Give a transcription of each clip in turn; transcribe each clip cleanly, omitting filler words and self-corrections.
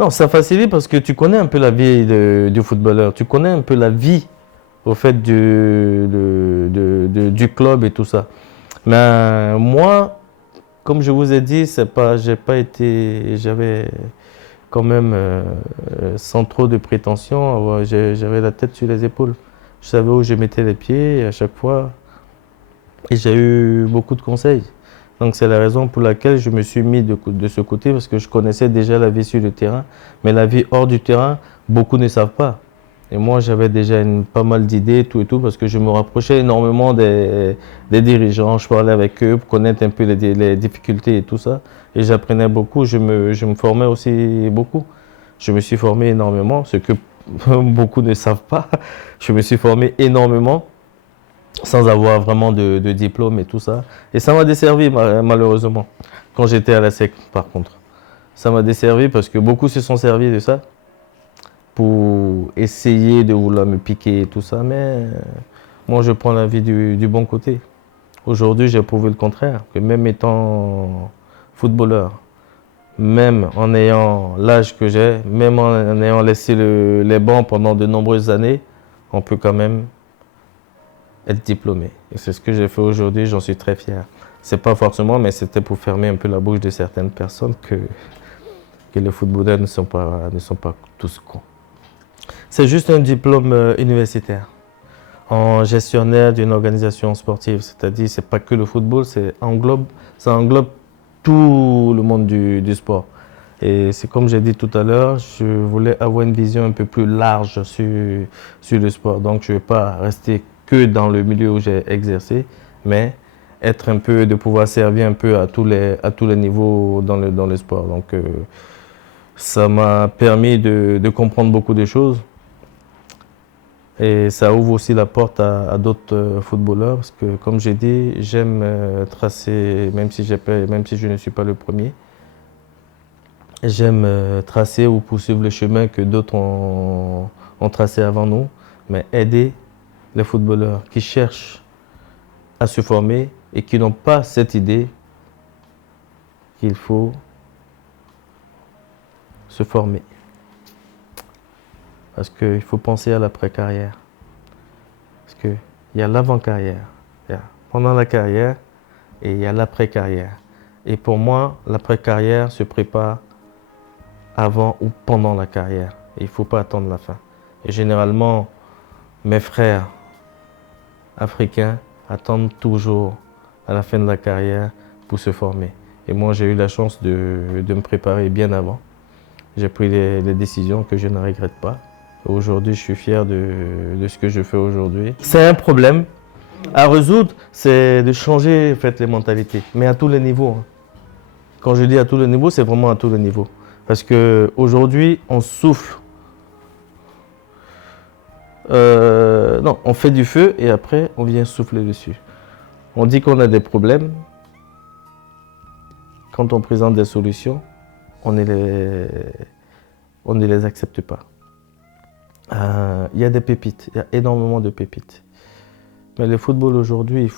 Non, ça facilite parce que tu connais un peu la vie du footballeur, tu connais un peu la vie au fait du club et tout ça. Mais moi, comme je vous ai dit, c'est pas, j'ai pas été, j'avais quand même, sans trop de prétention, j'avais la tête sur les épaules. Je savais où je mettais les pieds à chaque fois et j'ai eu beaucoup de conseils. Donc c'est la raison pour laquelle je me suis mis de ce côté parce que je connaissais déjà la vie sur le terrain, mais la vie hors du terrain, beaucoup ne savent pas. Et moi, j'avais déjà pas mal d'idées, tout et tout, parce que je me rapprochais énormément des dirigeants. Je parlais avec eux pour connaître un peu les difficultés et tout ça. Et j'apprenais beaucoup, je me formais aussi beaucoup. Je me suis formé énormément, ce que beaucoup ne savent pas. Je me suis formé énormément sans avoir vraiment de diplôme et tout ça. Et ça m'a desservi malheureusement, quand j'étais à la SEC par contre. Ça m'a desservi parce que beaucoup se sont servis de ça pour essayer de vouloir me piquer et tout ça, mais moi je prends la vie du bon côté. Aujourd'hui j'ai prouvé le contraire, que même étant footballeur, même en ayant l'âge que j'ai, même en ayant laissé les bancs pendant de nombreuses années, on peut quand même être diplômé. Et c'est ce que j'ai fait aujourd'hui, j'en suis très fier. C'est pas forcément, mais c'était pour fermer un peu la bouche de certaines personnes que les footballeurs ne sont pas tous cons. C'est juste un diplôme universitaire en gestionnaire d'une organisation sportive. C'est-à-dire, c'est pas que le football, ça englobe tout le monde du sport. Et c'est comme j'ai dit tout à l'heure, je voulais avoir une vision un peu plus large sur le sport. Donc, je ne vais pas rester que dans le milieu où j'ai exercé, mais être un peu, de pouvoir servir un peu à tous les niveaux dans le sport. Donc, ça m'a permis de comprendre beaucoup de choses. Et ça ouvre aussi la porte à d'autres footballeurs parce que, comme j'ai dit, j'aime tracer, même si je ne suis pas le premier, j'aime tracer ou poursuivre le chemin que d'autres ont tracé avant nous, mais aider les footballeurs qui cherchent à se former et qui n'ont pas cette idée qu'il faut se former. Parce qu'il faut penser à l'après-carrière. Parce qu'il y a l'avant-carrière, il y a pendant la carrière et il y a l'après-carrière. Et pour moi, l'après-carrière se prépare avant ou pendant la carrière. Il ne faut pas attendre la fin. Et généralement, mes frères africains attendent toujours à la fin de la carrière pour se former. Et moi, j'ai eu la chance de me préparer bien avant. J'ai pris les décisions que je ne regrette pas. Aujourd'hui, je suis fier de ce que je fais aujourd'hui. C'est un problème à résoudre, c'est de changer en fait, les mentalités, mais à tous les niveaux. Quand je dis à tous les niveaux, c'est vraiment à tous les niveaux. Parce qu'aujourd'hui, on souffle. Non, on fait du feu et après, on vient souffler dessus. On dit qu'on a des problèmes. Quand on présente des solutions, on ne les accepte pas. Il y a des pépites, il y a énormément de pépites. Mais le football aujourd'hui,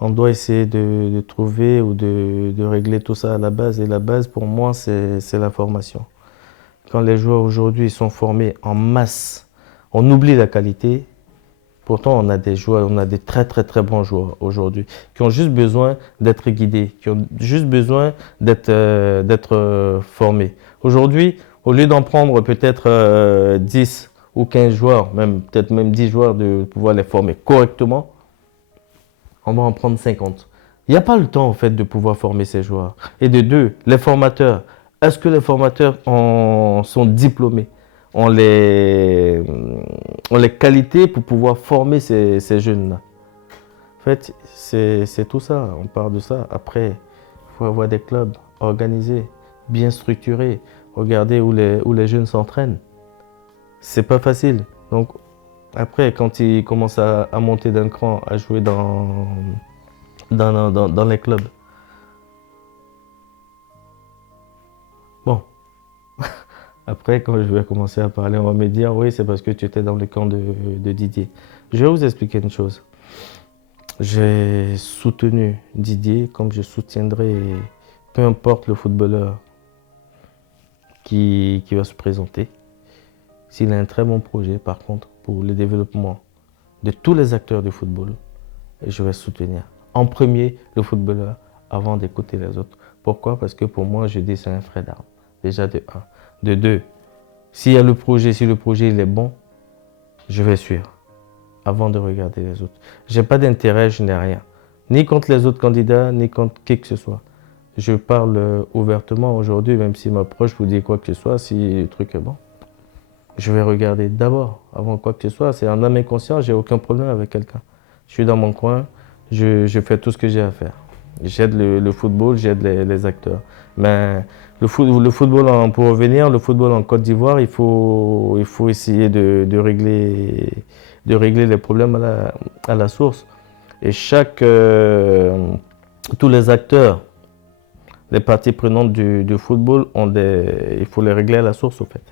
on doit essayer de trouver ou de régler tout ça à la base. Et la base, pour moi, c'est la formation. Quand les joueurs aujourd'hui sont formés en masse, on oublie la qualité. Pourtant, on a des joueurs, on a des très très très bons joueurs aujourd'hui qui ont juste besoin d'être guidés, qui ont juste besoin d'être formés. Aujourd'hui, au lieu d'en prendre peut-être 10 ou 15 joueurs, peut-être même 10 joueurs, de pouvoir les former correctement, on va en prendre 50. Il n'y a pas le temps en fait de pouvoir former ces joueurs. Et de deux, les formateurs. Est-ce que les formateurs sont diplômés, ont les qualités pour pouvoir former ces jeunes-là? En fait, c'est tout ça, on part de ça. Après, il faut avoir des clubs organisés, bien structurés, regarder où les jeunes s'entraînent. C'est pas facile. Donc, après, quand ils commencent à monter d'un cran, à jouer dans les clubs, bon, après, quand je vais commencer à parler, on va me dire, oui, c'est parce que tu étais dans le camp de Didier. Je vais vous expliquer une chose. J'ai soutenu Didier comme je soutiendrai peu importe le footballeur qui va se présenter, s'il a un très bon projet, par contre, pour le développement de tous les acteurs du football, je vais soutenir en premier le footballeur avant d'écouter les autres. Pourquoi? Parce que pour moi, je dis c'est un frère d'armes. Déjà de un. De deux, s'il y a le projet, si le projet il est bon, je vais suivre avant de regarder les autres. Je n'ai pas d'intérêt, je n'ai rien. Ni contre les autres candidats, ni contre qui que ce soit. Je parle ouvertement aujourd'hui, même si ma proche vous dit quoi que ce soit, si le truc est bon. Je vais regarder d'abord, avant quoi que ce soit. C'est en âme et conscience, j'ai aucun problème avec quelqu'un. Je suis dans mon coin, je fais tout ce que j'ai à faire. J'aide le football, j'aide les acteurs. Mais le football, pour revenir, le football en Côte d'Ivoire, il faut essayer de régler les problèmes à la source. Et tous les acteurs, les parties prenantes du football, il faut les régler à la source, au fait.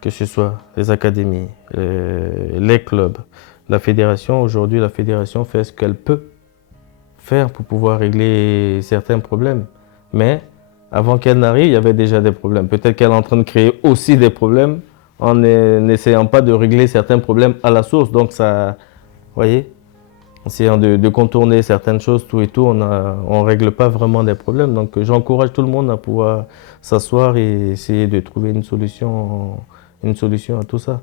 Que ce soit les académies, les clubs, la fédération. Aujourd'hui, la fédération fait ce qu'elle peut faire pour pouvoir régler certains problèmes. Mais avant qu'elle n'arrive, il y avait déjà des problèmes. Peut-être qu'elle est en train de créer aussi des problèmes en n'essayant pas de régler certains problèmes à la source. Donc ça, vous voyez, en essayant de contourner certaines choses, tout et tout, on ne règle pas vraiment des problèmes. Donc j'encourage tout le monde à pouvoir s'asseoir et essayer de trouver une solution à tout ça.